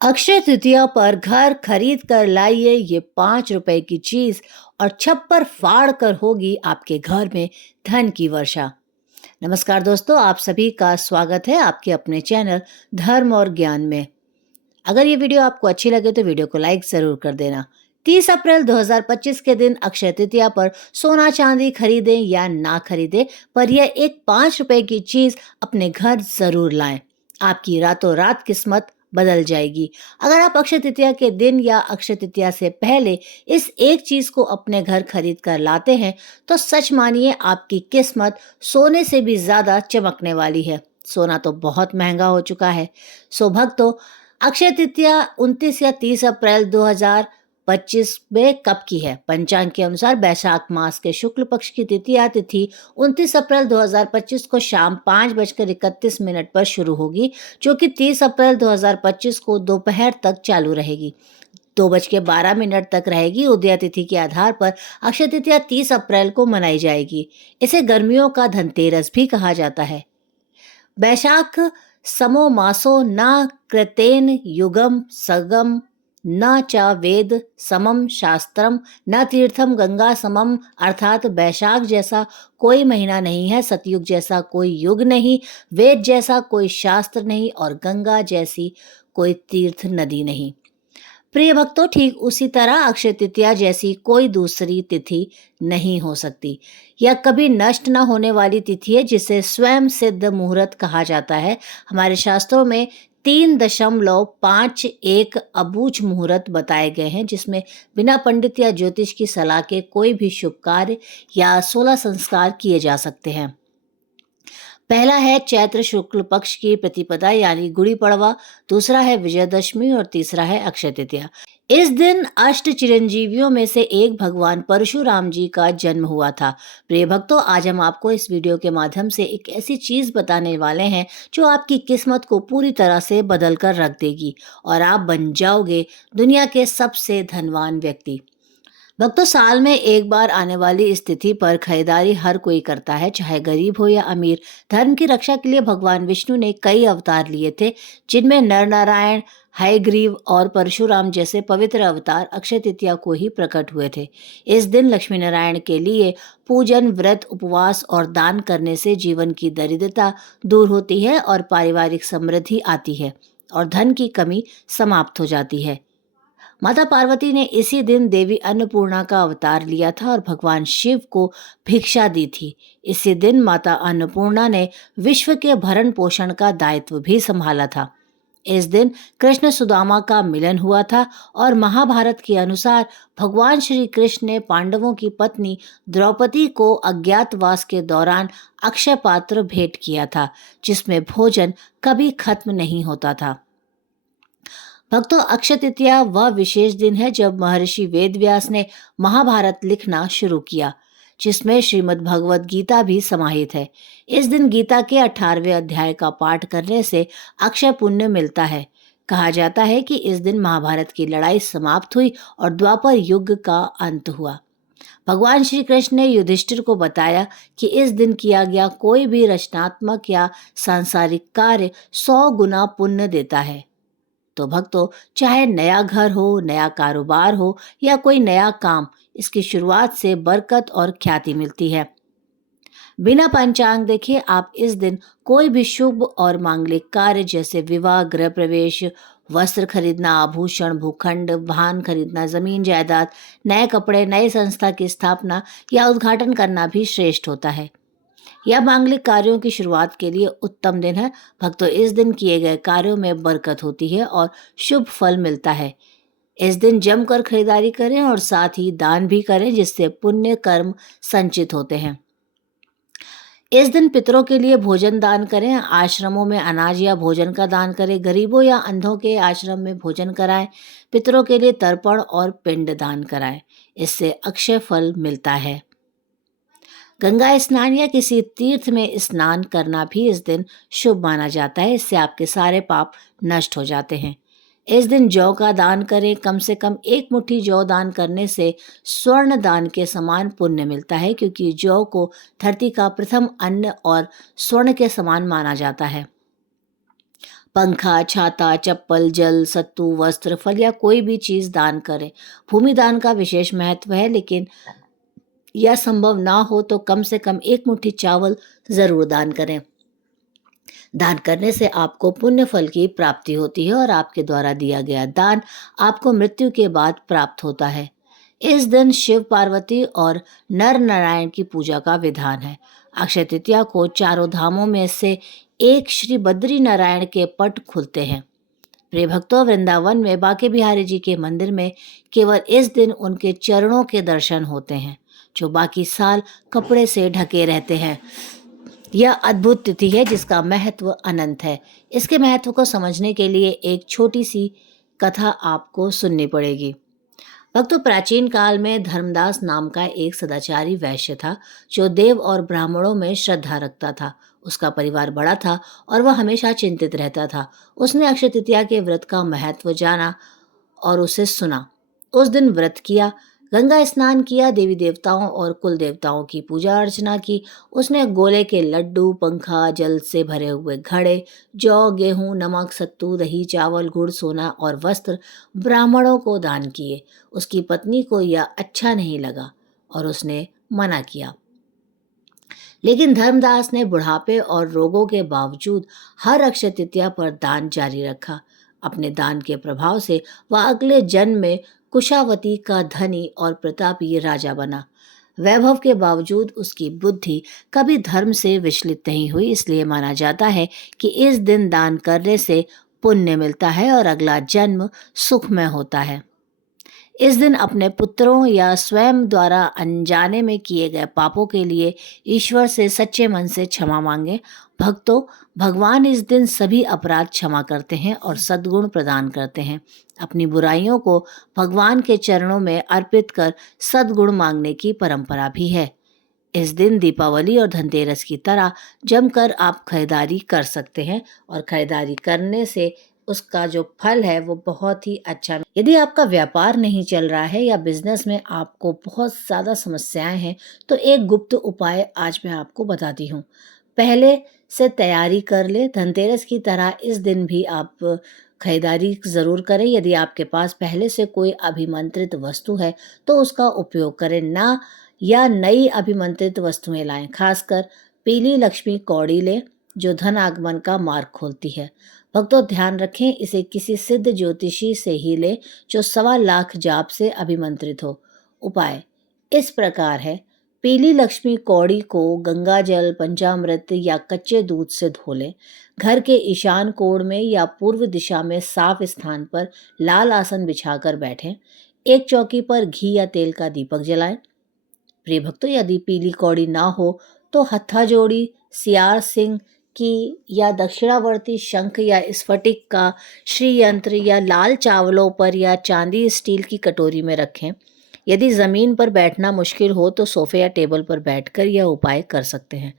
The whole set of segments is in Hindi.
अक्षय तृतीया पर घर खरीद कर लाइए ये 5 रुपए की चीज और छप्पर फाड़ कर होगी आपके घर में धन की वर्षा। नमस्कार दोस्तों, आप सभी का स्वागत है आपके अपने चैनल धर्म और ज्ञान में। अगर ये वीडियो आपको अच्छी लगे तो वीडियो को लाइक जरूर कर देना। 30 अप्रैल 2025 के दिन अक्षय तृतीया पर सोना चांदी खरीदें या ना खरीदें, पर यह एक 5 रुपए की चीज अपने घर जरूर लाएं। आपकी रातों रात किस्मत बदल जाएगी। अगर आप अक्षय तृतीया के दिन या अक्षय तृतीया से पहले इस एक चीज को अपने घर खरीद कर लाते हैं तो सच मानिए आपकी किस्मत सोने से भी ज्यादा चमकने वाली है। सोना तो बहुत महंगा हो चुका है। सो भक्तों, अक्षय तृतीया 29 या 30 अप्रैल 2025 में कब की है? पंचांग के अनुसार बैसाख मास के शुक्ल पक्ष की तृतीया तिथि 29 अप्रैल 2025 को शाम 5:31 पर शुरू होगी, जो कि 30 अप्रैल 2025 को दोपहर तक चालू रहेगी। 2:12 तक रहेगी। उदया तिथि के आधार पर अक्षय तृतीया 30 अप्रैल को मनाई जाएगी। इसे गर्मियों का धनतेरस भी कहा जाता है। वैशाख समो मासो न कृतेन युगम सगम न च वेद समम शास्त्रम न तीर्थम गंगा समम, अर्थात वैशाख जैसा कोई महीना नहीं है, सतयुग जैसा कोई युग नहीं, वेद जैसा कोई शास्त्र नहीं और गंगा जैसी कोई तीर्थ नदी नहीं। प्रिय भक्तों, ठीक उसी तरह अक्षय तृतीया जैसी कोई दूसरी तिथि नहीं हो सकती। यह कभी नष्ट न होने वाली तिथि है जिसे स्वयं सिद्ध मुहूर्त कहा जाता है। हमारे शास्त्रों में 3.51 अबूझ मुहूर्त बताए गए हैं, जिसमें बिना पंडित या ज्योतिष की सलाह के कोई भी शुभ कार्य या 16 संस्कार किए जा सकते हैं। पहला है चैत्र शुक्ल पक्ष की प्रतिपदा यानी गुड़ी पड़वा, दूसरा है विजयदशमी और तीसरा है अक्षय तृतीया। इस दिन अष्ट चिरंजीवियों में से एक भगवान परशुराम जी का जन्म हुआ था। प्रिय भक्तों, आज हम आपको इस वीडियो के माध्यम से एक ऐसी चीज बताने वाले हैं जो आपकी किस्मत को पूरी तरह से बदल कर रख देगी और आप बन जाओगे दुनिया के सबसे धनवान व्यक्ति। भक्तों, साल में एक बार आने वाली इस तिथि पर खरीदारी हर कोई करता है, चाहे गरीब हो या अमीर। धर्म की रक्षा के लिए भगवान विष्णु ने कई अवतार लिए थे, जिनमें नर नारायण, हयग्रीव और परशुराम जैसे पवित्र अवतार अक्षय तृतीया को ही प्रकट हुए थे। इस दिन लक्ष्मी नारायण के लिए पूजन, व्रत, उपवास और दान करने से जीवन की दरिद्रता दूर होती है और पारिवारिक समृद्धि आती है और धन की कमी समाप्त हो जाती है। माता पार्वती ने इसी दिन देवी अन्नपूर्णा का अवतार लिया था और भगवान शिव को भिक्षा दी थी। इसी दिन माता अन्नपूर्णा ने विश्व के भरण पोषण का दायित्व भी संभाला था। इस दिन कृष्ण सुदामा का मिलन हुआ था और महाभारत के अनुसार भगवान श्री कृष्ण ने पांडवों की पत्नी द्रौपदी को अज्ञातवास के दौरान अक्षय पात्र भेंट किया था, जिसमें भोजन कभी खत्म नहीं होता था। भक्तों, अक्षय तृतीया वह विशेष दिन है जब महर्षि वेदव्यास ने महाभारत लिखना शुरू किया, जिसमें श्रीमद् भगवद गीता भी समाहित है। इस दिन गीता के 18वें अध्याय का पाठ करने से अक्षय पुण्य मिलता है। कहा जाता है कि इस दिन महाभारत की लड़ाई समाप्त हुई और द्वापर युग का अंत हुआ। भगवान श्री कृष्ण ने युधिष्ठिर को बताया कि इस दिन किया गया कोई भी रचनात्मक या सांसारिक कार्य 100 गुना पुण्य देता है। तो भक्तों, चाहे नया घर हो, नया कारोबार हो या कोई नया काम, इसकी शुरुआत से बरकत और ख्याति मिलती है। बिना पंचांग देखे आप इस दिन कोई भी शुभ और मांगलिक कार्य जैसे विवाह, गृह प्रवेश, वस्त्र खरीदना, आभूषण, भूखंड, वाहन खरीदना, जमीन जायदाद, नए कपड़े, नई संस्था की स्थापना या उद्घाटन करना भी श्रेष्ठ होता है। यह मांगलिक कार्यों की शुरुआत के लिए उत्तम दिन है। भक्तों, इस दिन किए गए कार्यों में बरकत होती है और शुभ फल मिलता है। इस दिन जमकर खरीदारी करें और साथ ही दान भी करें, जिससे पुण्य कर्म संचित होते हैं। इस दिन पितरों के लिए भोजन दान करें, आश्रमों में अनाज या भोजन का दान करें, गरीबों या अंधों के आश्रम में भोजन कराएं, पितरों के लिए तर्पण और पिंड दान कराएं। इससे अक्षय फल मिलता है। गंगा स्नान या किसी तीर्थ में स्नान करना भी इस दिन शुभ माना जाता है। इससे आपके सारे पाप नष्ट हो जाते हैं। इस दिन जौ का दान करें। कम से कम 1 मुट्ठी जौ दान करने से स्वर्ण दान के समान पुण्य मिलता है, क्योंकि जौ को धरती का प्रथम अन्न और स्वर्ण के समान माना जाता है। पंखा, छाता, चप्पल, जल, सत्तू, वस्त्र, फल या कोई भी चीज दान करें। भूमि दान का विशेष महत्व है, लेकिन यह संभव ना हो तो कम से कम एक मुट्ठी चावल जरूर दान करें। दान करने से आपको पुण्य फल की प्राप्ति होती है और आपके द्वारा दिया गया दान आपको मृत्यु के बाद प्राप्त होता है। इस दिन शिव पार्वती और नर नारायण की पूजा का विधान है। अक्षय तृतीया को चारों धामों में से एक श्री बद्री नारायण के पट खुलते हैं। प्रिय भक्तों, वृंदावन में बांके बिहारी जी के मंदिर में केवल इस दिन उनके चरणों के दर्शन होते हैं, जो बाकी साल कपड़े से ढके रहते हैं। यह अद्भुत तिथि है जिसका महत्व अनंत है। इसके महत्व को समझने के लिए एक छोटी सी कथा आपको सुननी पड़ेगी। भक्तों, प्राचीन काल में धर्मदास नाम का एक सदाचारी वैश्य था, जो देव और ब्राह्मणों में श्रद्धा रखता था। उसका परिवार बड़ा था और वह हमेशा चिंतित रहता था। उसने अक्षय तृतीया के व्रत का महत्व जाना और उसे सुना। उस दिन व्रत किया, गंगा स्नान किया, देवी देवताओं और कुल देवताओं की पूजा अर्चना की। उसने गोले के लड्डू, पंखा, जल से भरे हुए घड़े, जौ, गेहूं, नमक, सत्तू, दही, चावल, गुड़, सोना और वस्त्र ब्राह्मणों को दान किए। उसकी पत्नी को यह अच्छा नहीं लगा और उसने मना किया, लेकिन धर्मदास ने बुढ़ापे और रोगों के बावजूद हर अक्षय तृतीया पर दान जारी रखा। अपने दान के प्रभाव से वह अगले जन्म में कुशावती का धनी और प्रतापी राजा बना। वैभव के बावजूद उसकी बुद्धि कभी धर्म से विचलित नहीं हुई। इसलिए माना जाता है कि इस दिन दान करने से पुण्य मिलता है और अगला जन्म सुखमय होता है। इस दिन अपने पुत्रों या स्वयं द्वारा अनजाने में किए गए पापों के लिए ईश्वर से सच्चे मन से क्षमा मांगे। भक्तों, भगवान इस दिन सभी अपराध क्षमा करते हैं और सद्गुण प्रदान करते हैं। अपनी बुराइयों को भगवान के चरणों में अर्पित कर सद्गुण मांगने की परंपरा भी है। इस दिन दीपावली और धनतेरस की तरह जमकर आप खरीदारी कर सकते हैं और खरीदारी करने से उसका जो फल है वो बहुत ही अच्छा। यदि आपका व्यापार नहीं चल रहा है या बिजनेस में आपको बहुत ज़्यादा समस्याएं हैं, तो एक गुप्त उपाय आज मैं आपको बताती हूँ। पहले से तैयारी कर ले। धनतेरस की तरह इस दिन भी आप खरीदारी ज़रूर करें। यदि आपके पास पहले से कोई अभिमंत्रित वस्तु है तो उसका उपयोग करें ना, या नई अभिमंत्रित वस्तुएं लाएं। खासकर पीली लक्ष्मी कौड़ी लें, जो धन आगमन का मार्ग खोलती है। भक्तों, ध्यान रखें, इसे किसी सिद्ध ज्योतिषी से ही लें जो 1.25 जाप से अभिमंत्रित हो। उपाय इस प्रकार है। पीली लक्ष्मी कौड़ी को गंगा जल, पंचामृत या कच्चे दूध से धो लें। घर के ईशान कोण में या पूर्व दिशा में साफ स्थान पर लाल आसन बिछाकर बैठें। एक चौकी पर घी या तेल का दीपक जलाएं। प्रिय भक्तों, यदि पीली कौड़ी ना हो तो हत्था जोड़ी, सियार सिंह की या दक्षिणावर्ती शंख या स्फटिक का श्री यंत्र या लाल चावलों पर या चांदी स्टील की कटोरी में रखें। यदि ज़मीन पर बैठना मुश्किल हो तो सोफे या टेबल पर बैठकर यह उपाय कर सकते हैं।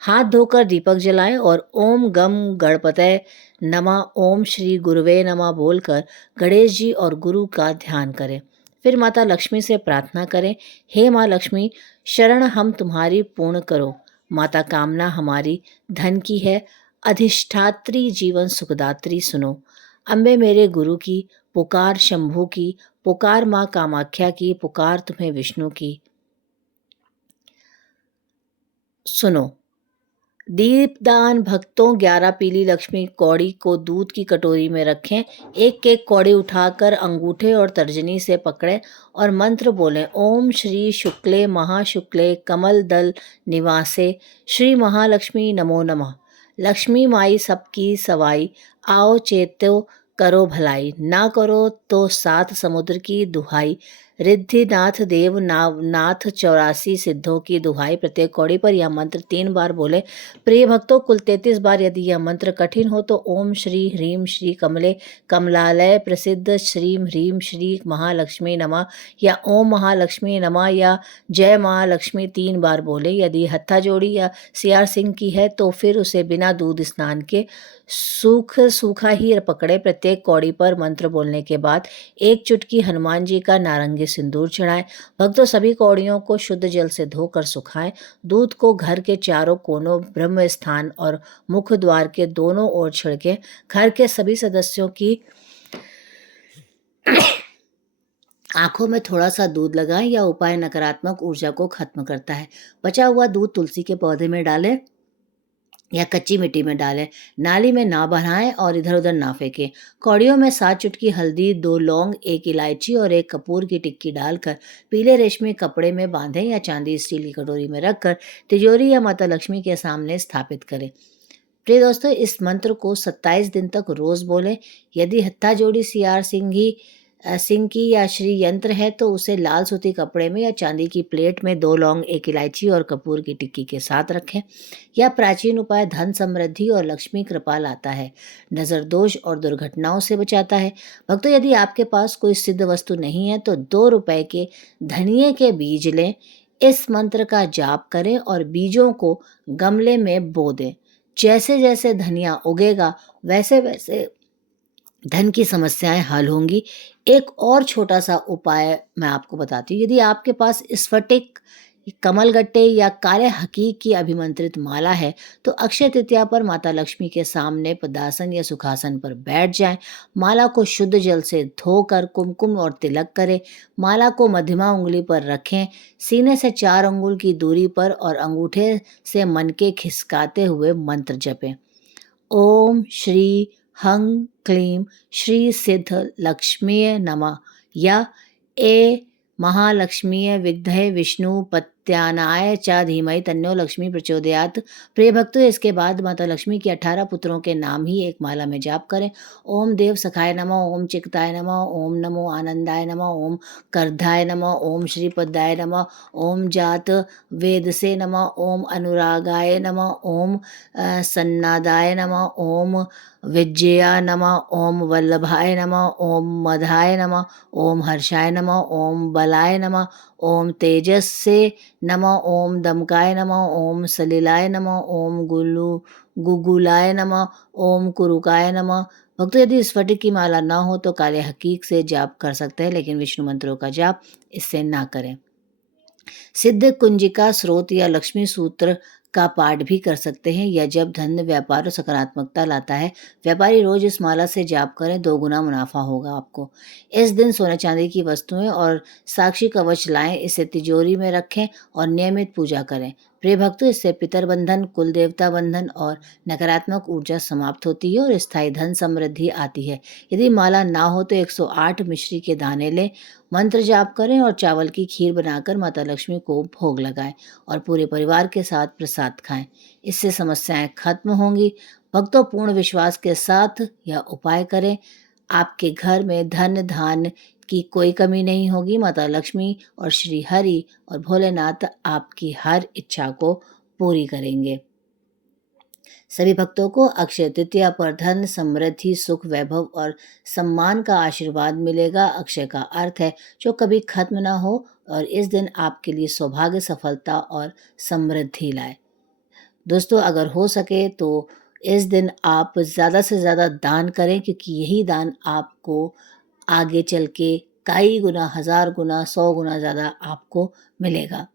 हाथ धोकर दीपक जलाएं और ओम गम गणपतये नमः, ओम श्री गुरुवे नमः बोलकर गणेश जी और गुरु का ध्यान करें। फिर माता लक्ष्मी से प्रार्थना करें, हे माँ लक्ष्मी, शरण हम तुम्हारी पूर्ण करो। माता कामना हमारी धन की है, अधिष्ठात्री जीवन सुखदात्री सुनो। अम्बे मेरे गुरु की पुकार, शंभू की पुकार, माँ कामाख्या की पुकार, तुम्हें विष्णु की सुनो। दीपदान भक्तों, 11 पीली लक्ष्मी कौड़ी को दूध की कटोरी में रखें। एक एक कौड़ी उठाकर अंगूठे और तर्जनी से पकड़ें और मंत्र बोलें, ओम श्री शुक्ले महाशुक्ले कमल दल निवासे श्री महालक्ष्मी नमो नमः। लक्ष्मी माई सबकी सवाई, आओ चेतो करो भलाई, ना करो तो 7 समुद्र की दुहाई। रिद्धिनाथ देव नाथ 84 सिद्धों की दुहाई। प्रत्येक कौड़ी पर यह मंत्र 3 बार बोले। प्रिय भक्तों, कुल 33 बार। यदि यह मंत्र कठिन हो तो ओम श्री ह्रीम श्री कमले कमलालय प्रसिद्ध श्रीम ह्रीम श्री महालक्ष्मी नमः या ओम महालक्ष्मी नमः या जय महालक्ष्मी 3 बार बोले। यदि हत्था जोड़ी या सियार सिंह की है तो फिर उसे बिना दूध स्नान के सूखा ही पकड़े। प्रत्येक कौड़ी पर मंत्र बोलने के बाद एक चुटकी हनुमान जी का नारंगी आगे सिंदूर चढ़ाएं। भक्तों, सभी कौड़ियों को शुद्ध जल से धोकर सुखाएं। दूध को घर के चारों कोनों, ब्रह्म स्थान और मुख्य द्वार के दोनों ओर छिड़कें। घर के सभी सदस्यों की आंखों में थोड़ा सा दूध लगाएं। यह उपाय नकारात्मक ऊर्जा को खत्म करता है। बचा हुआ दूध तुलसी के पौधे में डालें या कच्ची मिट्टी में डालें। नाली में ना बहाएं और इधर उधर ना फेंकें। कौड़ियों में 7 चुटकी हल्दी, 2 लौंग, 1 इलायची और 1 कपूर की टिक्की डालकर पीले रेशमी कपड़े में बांधें या चांदी स्टील की कटोरी में रखकर तिजोरी या माता लक्ष्मी के सामने स्थापित करें। प्रिय दोस्तों, इस मंत्र को 27 दिन तक रोज बोलें। यदि हत्था जोड़ी सियार सिंह की या श्री यंत्र है तो उसे लाल सूती कपड़े में या चांदी की प्लेट में 2 लौंग, 1 इलायची और कपूर की टिक्की के साथ रखें। यह प्राचीन उपाय धन समृद्धि और लक्ष्मी कृपा लाता है, नजर दोष और दुर्घटनाओं से बचाता है। भक्तों, यदि आपके पास कोई सिद्ध वस्तु नहीं है तो 2 रुपए के धनिये के बीज लें। इस मंत्र का जाप करें और बीजों को गमले में बो दें। जैसे जैसे धनिया उगेगा वैसे वैसे धन की समस्याएं हल होंगी। एक और छोटा सा उपाय मैं आपको बताती हूँ। यदि आपके पास स्फटिक, कमलगट्टे या काले हकीक की अभिमंत्रित माला है तो अक्षय तृतीया पर माता लक्ष्मी के सामने पदासन या सुखासन पर बैठ जाएं। माला को शुद्ध जल से धोकर कुमकुम और तिलक करें। माला को मध्यमा उंगली पर रखें, सीने से 4 अंगुल की दूरी पर, और अंगूठे से मन के खिसकाते हुए मंत्र जपें। ओम श्री हं क्लीं श्री सिद्ध लक्ष्मीये नमः या ए महालक्ष्मीये विद्महे विष्णु पत्यानाय च धीमहि तन्नो लक्ष्मी प्रचोदयात्। प्रिय भक्तों, इसके बाद माता लक्ष्मी के 18 पुत्रों के नाम ही एक माला में जाप करें। ओम देव सखाय नमः, ओम चिक्ताय नमः, ओम नमो आनंदाय नमः, ओम करधाय नमः, ओम श्रीपदाय नमः, ओम जात वेदसे नमः, ओम अनुरागाय नमः, ओम सन्नादाय नमः, ओम विजया नमः, ओम वल्लभाय नमः, ओम मधाय नमः, ओम हर्षाय नमः, ओम बलाय नमः, ओम तेजस्से नमः, ओम दमकाय नमः, ओम सलिलाय नमः, ओम गुगुलाय नमः, ओम कुरुकाय नमः। भक्तों, यदि स्फटिक की माला ना हो तो काले हकीक से जाप कर सकते हैं, लेकिन विष्णु मंत्रों का जाप इससे ना करें। सिद्ध कुंजिका स्रोत या लक्ष्मी सूत्र का पाठ भी कर सकते हैं। यह जब धन, व्यापार और सकारात्मकता लाता है। व्यापारी रोज इस माला से जाप करें, 2 गुना मुनाफा होगा आपको। इस दिन सोने चांदी की वस्तुएं और साक्षी कवच लाएं, इसे तिजोरी में रखें और नियमित पूजा करें। प्रिय भक्तों, इससे पितर बंधन, कुल देवता बंधन और नकारात्मक ऊर्जा समाप्त होती है और स्थायी धन समृद्धि आती है। यदि माला ना हो तो 108 मिश्री के दाने लें, मंत्र जाप करें और चावल की खीर बनाकर माता लक्ष्मी को भोग लगाएं और पूरे परिवार के साथ प्रसाद खाएं। इससे समस्याएं खत्म होंगी। भक्तों, पूर्ण विश्वास के साथ यह उपाय करें। आपके घर में धन धान्य की कोई कमी नहीं होगी। माता लक्ष्मी और श्री हरि और भोलेनाथ आपकी हर इच्छा को पूरी करेंगे। सभी भक्तों को अक्षय तृतीया पर धन, समृद्धि, सुख, वैभव और सम्मान का आशीर्वाद मिलेगा। अक्षय का अर्थ है जो कभी खत्म ना हो, और इस दिन आपके लिए सौभाग्य, सफलता और समृद्धि लाए। दोस्तों, अगर हो सके तो इस दिन आप ज़्यादा से ज़्यादा दान करें, क्योंकि यही दान आपको आगे चल के कई गुना, 1000 गुना, 100 गुना ज़्यादा आपको मिलेगा।